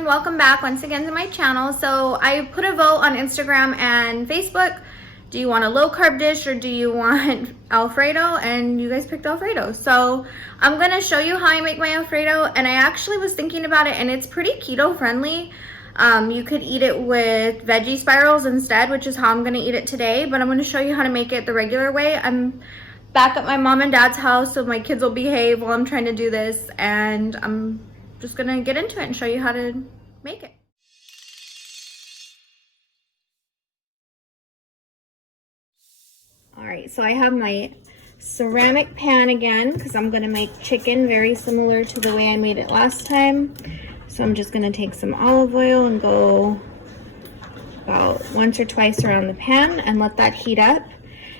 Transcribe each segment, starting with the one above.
everyone, welcome back once again to my channel. So I put a vote on Instagram and Facebook. Do you want a low carb dish or do you want Alfredo? And you guys picked Alfredo. So I'm gonna show you how I make my Alfredo, and I actually was thinking about it and it's pretty keto friendly. You could eat it with veggie spirals instead, which is how I'm gonna eat it today, but I'm gonna show you how to make it the regular way. I'm back at my mom and dad's house, so my kids will behave while I'm trying to do this, and I'm just gonna get into it and show you how to make it. All right, so I have my ceramic pan again because I'm gonna make chicken very similar to the way I made it last time. So I'm just gonna take some olive oil and go about once or twice around the pan and let that heat up.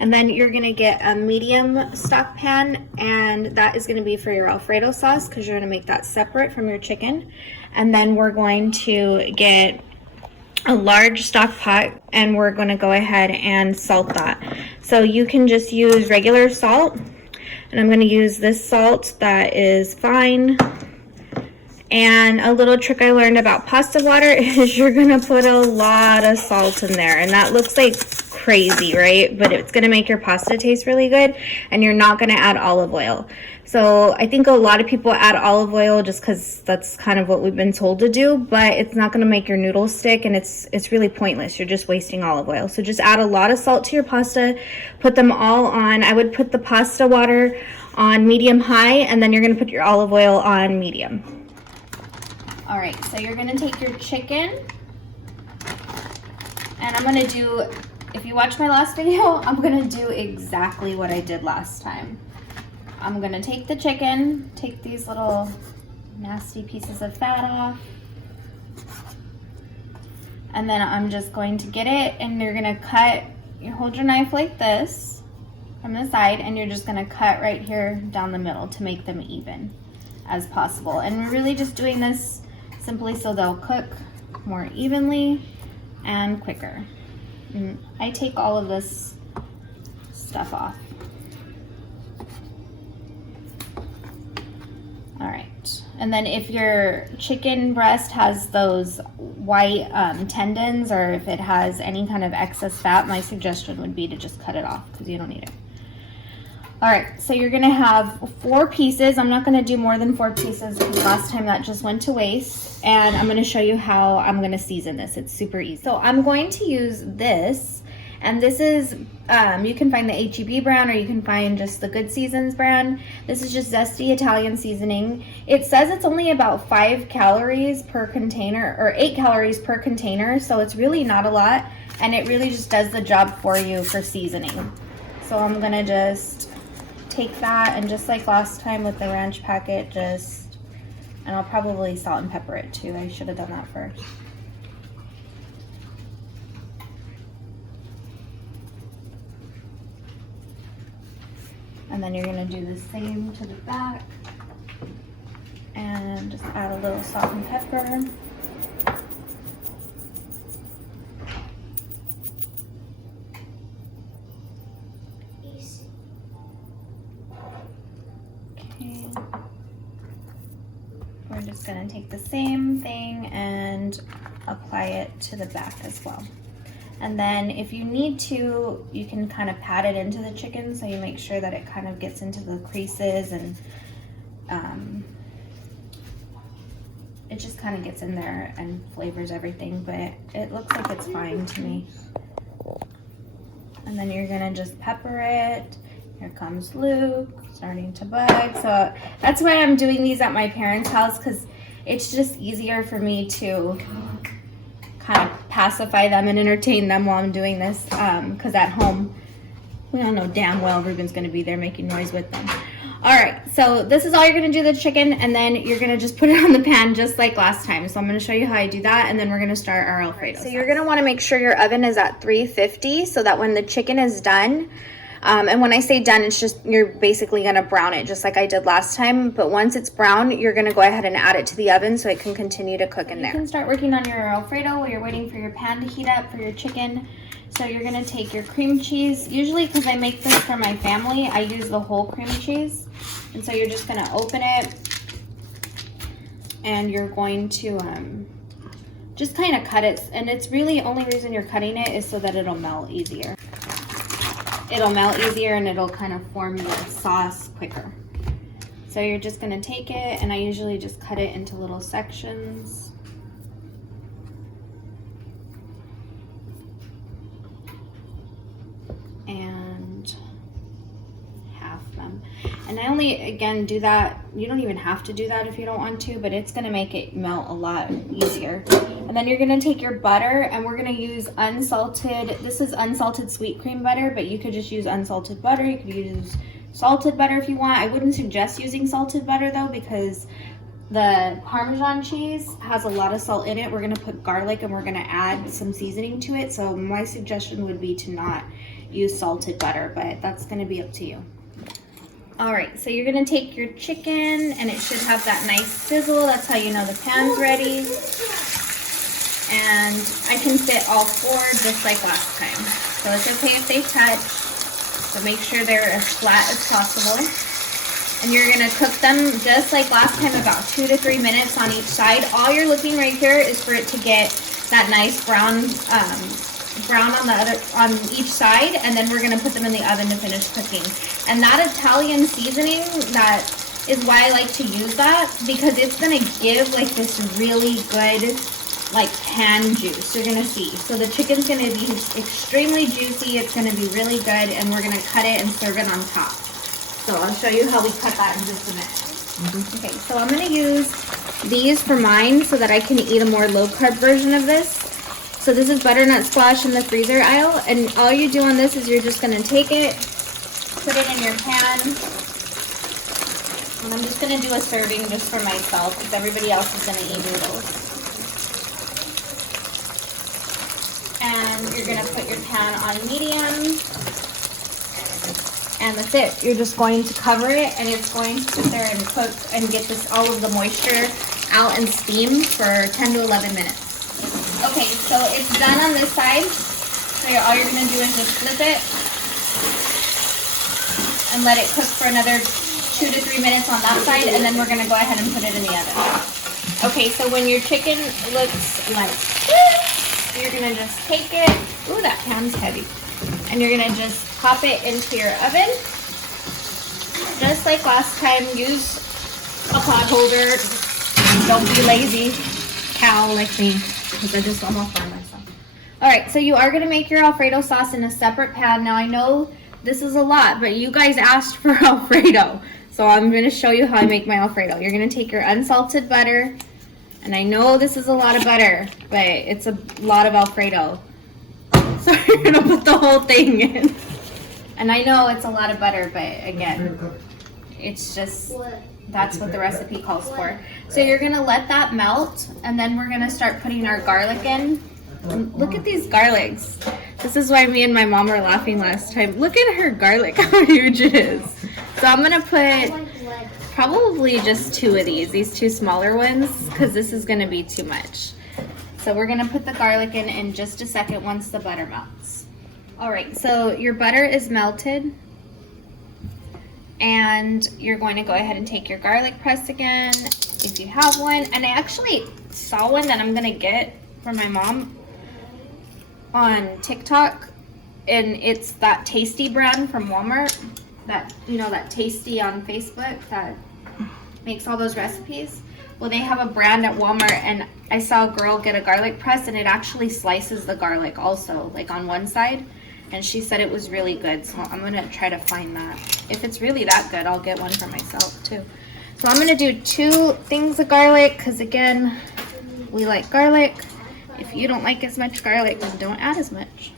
And then you're gonna get a medium stock pan, and that is gonna be for your Alfredo sauce because you're gonna make that separate from your chicken. And then we're going to get a large stock pot and we're gonna go ahead and salt that. So you can just use regular salt, and I'm gonna use this salt that is fine. And a little trick I learned about pasta water is you're gonna put a lot of salt in there, and that looks like crazy, right? But it's gonna make your pasta taste really good, and you're not gonna add olive oil. So I think a lot of people add olive oil just because that's kind of what we've been told to do, but it's not gonna make your noodles stick, and it's really pointless. You're just wasting olive oil. So just add a lot of salt to your pasta, put them all on. I would put the pasta water on medium high, and then you're gonna put your olive oil on medium. All right, so you're gonna take your chicken, and I'm gonna do, if you watch my last video, I'm gonna do exactly what I did last time. I'm gonna take the chicken, take these little nasty pieces of fat off, and then I'm just going to get it, and you're gonna cut, you hold your knife like this from the side, and you're just gonna cut right here down the middle to make them even as possible. And we're really just doing this simply so they'll cook more evenly and quicker. And I take all of this stuff off. All right, and then if your chicken breast has those white tendons, or if it has any kind of excess fat, my suggestion would be to just cut it off because you don't need it. All right, so you're gonna have 4 pieces. I'm not gonna do more than 4 pieces because last time that just went to waste. And I'm gonna show you how I'm gonna season this. It's super easy. So I'm going to use this, and this is, you can find the H-E-B brand, or you can find just the Good Seasons brand. This is just zesty Italian seasoning. It says it's only about 5 calories per container, or 8 calories per container, so it's really not a lot, and it really just does the job for you for seasoning. So I'm gonna just take that, and just like last time with the ranch packet, and I'll probably salt and pepper it too. I should have done that first. And then you're gonna do the same to the back, and just add a little salt and pepper. We're just gonna take the same thing and apply it to the back as well. And then if you need to, you can kind of pat it into the chicken so you make sure that it kind of gets into the creases, and it just kind of gets in there and flavors everything, but it looks like it's fine to me. And then you're gonna just pepper it. Here comes Luke starting to bug. So that's why I'm doing these at my parents' house, because it's just easier for me to kind of pacify them and entertain them while I'm doing this, because at home we all know damn well Ruben's going to be there making noise with them. All right, so this is all you're going to do the chicken, and then you're going to just put it on the pan just like last time. So I'm going to show you how I do that, and then we're going to start our Alfredo. So you're going to want to make sure your oven is at 350 so that when the chicken is done, and when I say done, it's just you're basically gonna brown it just like I did last time. But once it's brown, you're gonna go ahead and add it to the oven so it can continue to cook in there. You can start working on your Alfredo while you're waiting for your pan to heat up for your chicken. So you're gonna take your cream cheese. Usually, because I make this for my family, I use the whole cream cheese. And so you're just gonna open it, and you're going to just kind of cut it, and it's really only reason you're cutting it is so that it'll melt easier. It'll melt easier and it'll kind of form the sauce quicker. So you're just gonna take it, and I usually just cut it into little sections. And half them. And I only, again, do that, you don't even have to do that if you don't want to, but it's gonna make it melt a lot easier. And then you're gonna take your butter, and we're gonna use unsalted, this is unsalted sweet cream butter, but you could just use unsalted butter. You could use salted butter if you want. I wouldn't suggest using salted butter though, because the Parmesan cheese has a lot of salt in it. We're gonna put garlic and we're gonna add some seasoning to it. So my suggestion would be to not use salted butter, but that's gonna be up to you. All right, so you're gonna take your chicken, and it should have that nice sizzle. That's how you know the pan's ready. And I can fit all four just like last time. So it's okay if they touch. So make sure they're as flat as possible. And you're gonna cook them just like last time, about 2 to 3 minutes on each side. All you're looking right here is for it to get that nice brown on each side, and then we're gonna put them in the oven to finish cooking. And that Italian seasoning, that is why I like to use that, because it's gonna give like this really good like pan juice. You're gonna see. So the chicken's gonna be extremely juicy. It's gonna be really good, and we're gonna cut it and serve it on top. So I'll show you how we cut that in just a minute. Okay, so I'm gonna use these for mine so that I can eat a more low carb version of this. So this is butternut squash in the freezer aisle, and all you do on this is you're just gonna take it, put it in your pan, and I'm just gonna do a serving just for myself because everybody else is gonna eat noodles. And you're gonna put your pan on medium, and that's it. You're just going to cover it, and it's going to sit there and cook and get this all of the moisture out and steam for 10 to 11 minutes. Okay, so it's done on this side. So all you're gonna do is just flip it and let it cook for another 2 to 3 minutes on that side, and then we're gonna go ahead and put it in the oven. Okay, so when your chicken looks like this, you're gonna just take it. Ooh, that pan's heavy. And you're gonna just pop it into your oven. Just like last time, use a pot holder. Don't be lazy cow like me, because I just almost burned myself. All right, so you are gonna make your Alfredo sauce in a separate pan. Now I know this is a lot, but you guys asked for Alfredo. So I'm gonna show you how I make my Alfredo. You're gonna take your unsalted butter, and I know this is a lot of butter, but it's a lot of Alfredo. So you're gonna put the whole thing in. And I know it's a lot of butter, but again, it's just, that's what the recipe calls for. So you're gonna let that melt, and then we're gonna start putting our garlic in. And look at these garlics. This is why me and my mom were laughing last time. Look at her garlic, how huge it is. So I'm gonna put probably just 2 of these 2 smaller ones, because this is gonna be too much. So we're gonna put the garlic in just a second once the butter melts. All right, so your butter is melted, and you're going to go ahead and take your garlic press again, if you have one. And I actually saw one that I'm gonna get from my mom on TikTok, and it's that Tasty brand from Walmart. That, you know, that Tasty on Facebook that makes all those recipes. Well, they have a brand at Walmart, and I saw a girl get a garlic press, and it actually slices the garlic also, like on one side. And she said it was really good, so I'm gonna try to find that. If it's really that good, I'll get one for myself too. So I'm gonna do 2 things of garlic, because again, we like garlic. If you don't like as much garlic, then don't add as much.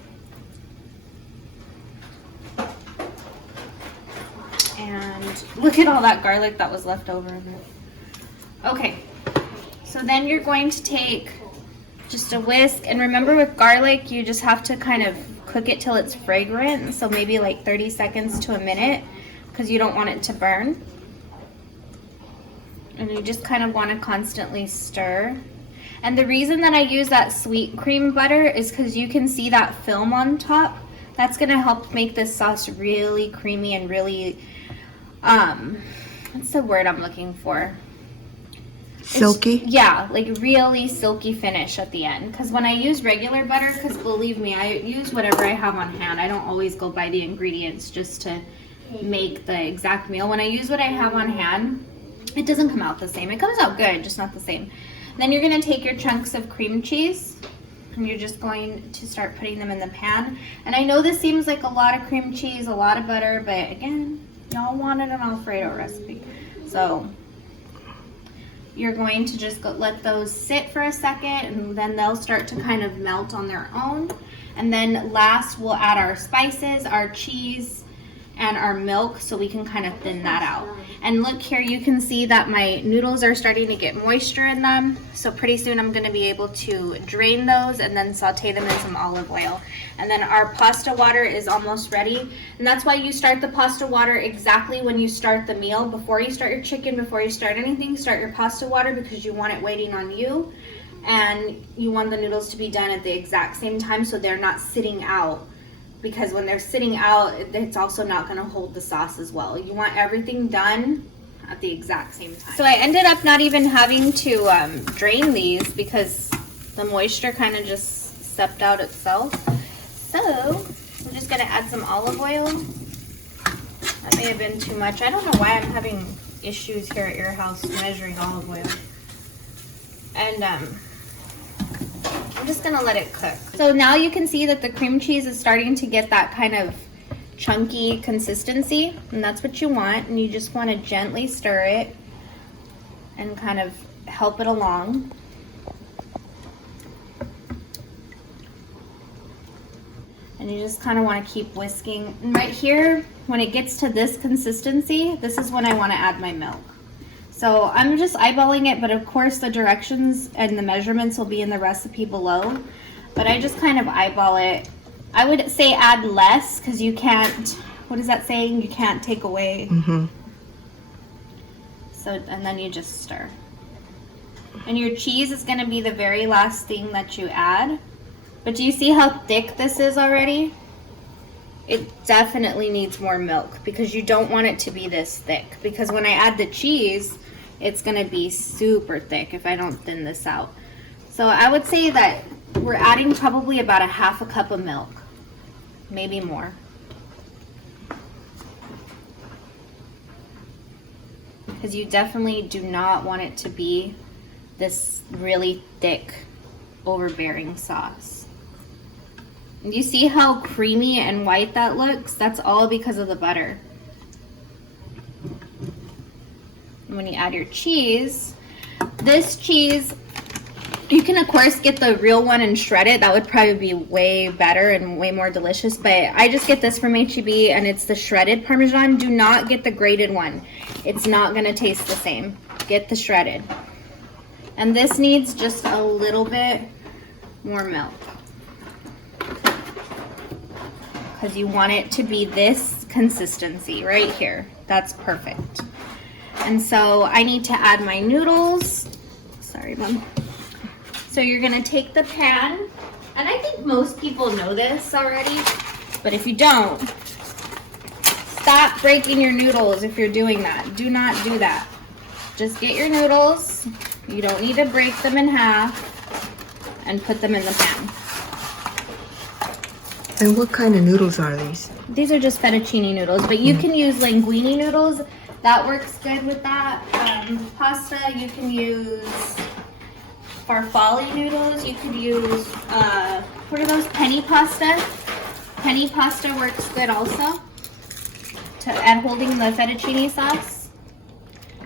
And look at all that garlic that was left over in it. Okay, so then you're going to take just a whisk, and remember with garlic, you just have to kind of cook it till it's fragrant, so maybe like 30 seconds to a minute, because you don't want it to burn. And you just kind of want to constantly stir. And the reason that I use that sweet cream butter is because you can see that film on top. That's going to help make this sauce really creamy and really, what's the word I'm looking for? Silky? Yeah, like really silky finish at the end. Because when I use regular butter, because believe me, I use whatever I have on hand. I don't always go by the ingredients just to make the exact meal. When I use what I have on hand, it doesn't come out the same. It comes out good, just not the same. Then you're going to take your chunks of cream cheese and you're just going to start putting them in the pan. And I know this seems like a lot of cream cheese, a lot of butter, but again, y'all wanted an Alfredo recipe. So you're going to just let those sit for a second, and then they'll start to kind of melt on their own. And then last, we'll add our spices, our cheese, and our milk so we can kind of thin that out. And look here, you can see that my noodles are starting to get moisture in them. So pretty soon I'm going to be able to drain those and then saute them in some olive oil. And then our pasta water is almost ready. And that's why you start the pasta water exactly when you start the meal. Before you start your chicken, before you start anything, start your pasta water, because you want it waiting on you. And you want the noodles to be done at the exact same time so they're not sitting out. Because when they're sitting out, it's also not going to hold the sauce as well. You want everything done at the exact same time. So I ended up not even having to drain these because the moisture kind of just seeped out itself. So I'm just going to add some olive oil. That may have been too much. I don't know why I'm having issues here at your house measuring olive oil. And I'm just gonna let it cook. So now you can see that the cream cheese is starting to get that kind of chunky consistency, and that's what you want. And you just want to gently stir it and kind of help it along. And you just kind of want to keep whisking. And right here, when it gets to this consistency, this is when I want to add my milk. So I'm just eyeballing it, but of course the directions and the measurements will be in the recipe below. But I just kind of eyeball it. I would say add less because you can't, what is that saying? You can't take away. Mm-hmm. So, and then you just stir. And your cheese is going to be the very last thing that you add. But do you see how thick this is already? It definitely needs more milk because you don't want it to be this thick. Because when I add the cheese, it's going to be super thick if I don't thin this out. So I would say that we're adding probably about a half a cup of milk, maybe more. Because you definitely do not want it to be this really thick, overbearing sauce. You see how creamy and white that looks? That's all because of the butter. And when you add your cheese, this cheese, you can of course get the real one and shred it. That would probably be way better and way more delicious, but I just get this from H-E-B and it's the shredded Parmesan. Do not get the grated one. It's not gonna taste the same. Get the shredded. And this needs just a little bit more milk, because you want it to be this consistency right here. That's perfect. And so I need to add my noodles. Sorry, Mom. So you're gonna take the pan, and I think most people know this already, but if you don't, stop breaking your noodles if you're doing that. Do not do that. Just get your noodles. You don't need to break them in half and put them in the pan. And what kind of noodles are these? These are just fettuccine noodles, but you can use linguine noodles. That works good with that. Pasta, you can use farfalle noodles. You could use, what are those? Penne pasta. Penne pasta works good also at holding the fettuccine sauce.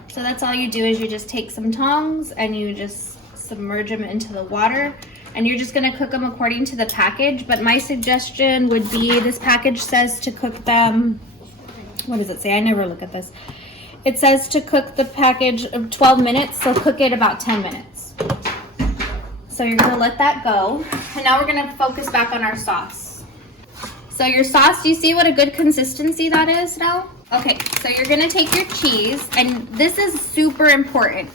So that's all you do is you just take some tongs and you just submerge them into the water. And you're just gonna cook them according to the package, but my suggestion would be, this package says to cook them, what does it say? I never look at this. It says to cook the package of 12 minutes, so cook it about 10 minutes. So you're gonna let that go. And now we're gonna focus back on our sauce. So your sauce, do you see what a good consistency that is now? Okay, so you're gonna take your cheese, and this is super important.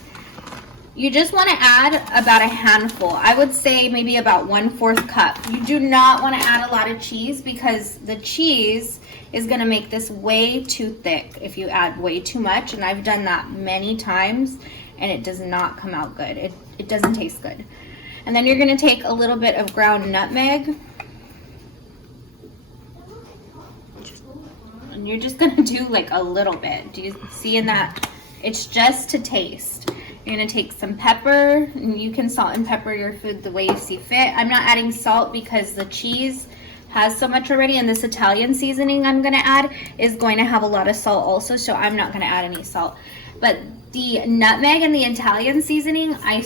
You just want to add about a handful. I would say maybe about 1/4 cup. You do not want to add a lot of cheese because the cheese is going to make this way too thick if you add way too much. And I've done that many times and it does not come out good. It doesn't taste good. And then you're gonna take a little bit of ground nutmeg. And you're just gonna do like a little bit. Do you see in that? It's just to taste. You're gonna take some pepper, and you can salt and pepper your food the way you see fit. I'm not adding salt because the cheese has so much already, and this Italian seasoning I'm gonna add is going to have a lot of salt also, so I'm not gonna add any salt. But the nutmeg and the Italian seasoning, I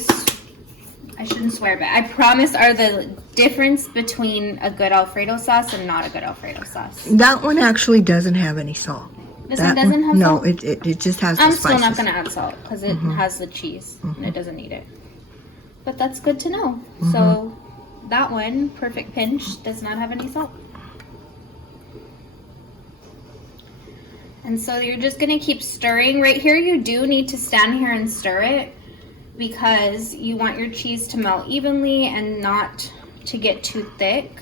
shouldn't swear, but I promise are the difference between a good Alfredo sauce and not a good Alfredo sauce. That one actually doesn't have any salt. This one doesn't have salt? No, it just has the I'm spices. still not going to add salt because it has the cheese and it doesn't need it. But that's good to know. So that one, perfect pinch, does not have any salt. And so you're just going to keep stirring. Right here you do need to stand here and stir it because you want your cheese to melt evenly and not to get too thick.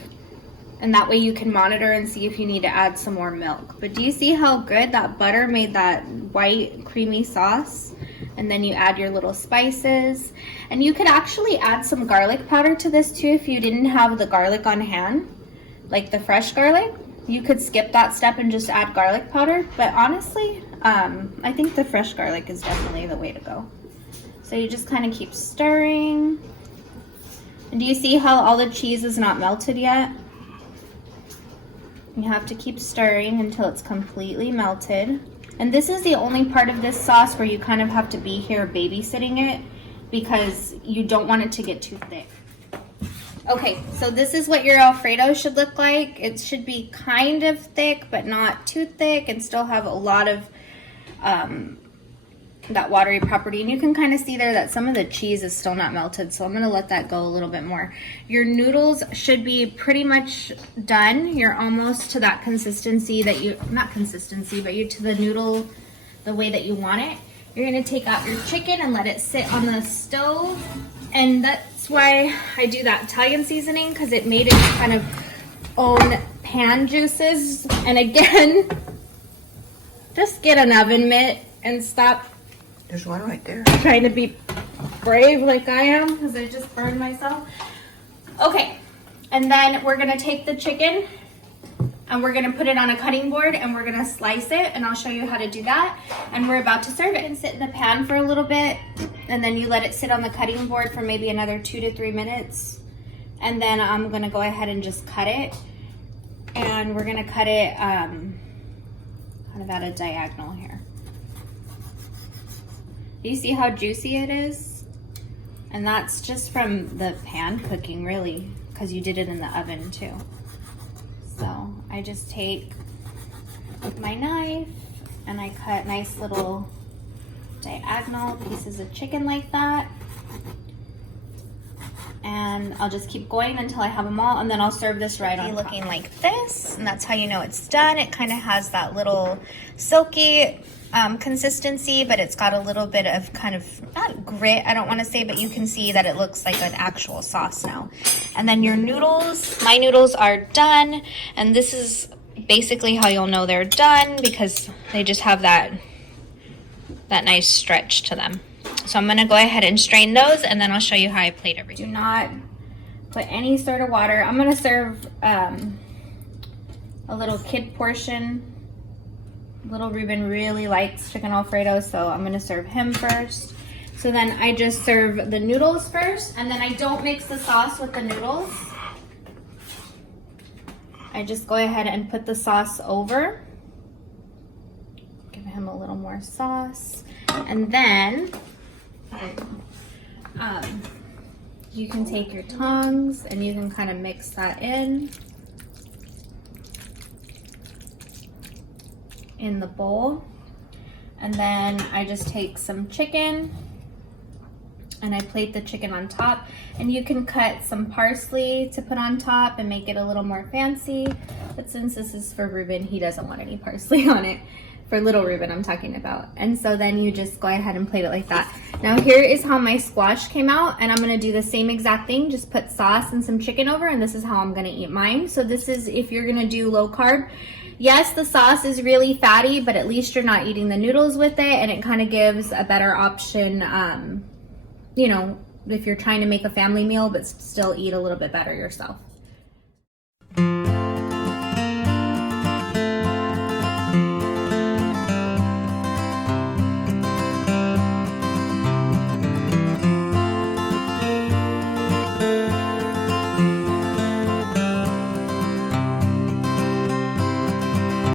And that way you can monitor and see if you need to add some more milk. But do you see how good that butter made that white creamy sauce? And then you add your little spices. And you could actually add some garlic powder to this too if you didn't have the garlic on hand, like the fresh garlic. You could skip that step and just add garlic powder. But honestly, I think the fresh garlic is definitely the way to go. So you just kind of keep stirring. And do you see how all the cheese is not melted yet? You have to keep stirring until it's completely melted. And this is the only part of this sauce where you kind of have to be here babysitting it because you don't want it to get too thick. Okay, so this is what your Alfredo should look like. It should be kind of thick, but not too thick, and still have a lot of that watery property. And you can kind of see there that some of the cheese is still not melted, so I'm gonna let that go a little bit more. Your noodles should be pretty much done. You're almost to that consistency that you, not consistency, but you're to the noodle the way that you want it. You're gonna take out your chicken and let it sit on the stove. And that's why I do that Italian seasoning, because it made its kind of own pan juices. And again, just get an oven mitt and stop. There's one right there. Trying to be brave like I am because I just burned myself. Okay, and then we're gonna take the chicken and we're gonna put it on a cutting board and we're gonna slice it, and I'll show you how to do that. And we're about to serve it. And sit in the pan for a little bit, and then you let it sit on the cutting board for maybe another 2 to 3 minutes. And then I'm gonna go ahead and just cut it. And we're gonna cut it kind of at a diagonal here. You see how juicy it is? And that's just from the pan cooking, really, because you did it in the oven too. So I just take my knife and I cut nice little diagonal pieces of chicken like that. And I'll just keep going until I have them all, and then I'll serve this right on top. Looking like this, and that's how you know it's done. It kind of has that little silky consistency, but it's got a little bit of kind of, not grit, I don't want to say, but you can see that it looks like an actual sauce now. And then your noodles, my noodles are done, and this is basically how you'll know they're done because they just have that nice stretch to them. So I'm gonna go ahead and strain those, and then I'll show you how I plate everything. Do not put any sort of water. I'm gonna serve a little kid portion. Little Ruben really likes chicken Alfredo, so I'm gonna serve him first. So then I just serve the noodles first, and then I don't mix the sauce with the noodles. I just go ahead and put the sauce over. Give him a little more sauce. And then you can take your tongs and you can kind of mix that in the bowl. And then I just take some chicken and I plate the chicken on top, and you can cut some parsley to put on top and make it a little more fancy, but since this is for Ruben, he doesn't want any parsley on it. For little Reuben, I'm talking about. And so then you just go ahead and plate it like that. Now here is how my squash came out, and I'm gonna do the same exact thing, just put sauce and some chicken over, and this is how I'm gonna eat mine. So this is if you're gonna do low carb. Yes, the sauce is really fatty, but at least you're not eating the noodles with it, and it kind of gives a better option, you know, if you're trying to make a family meal but still eat a little bit better yourself.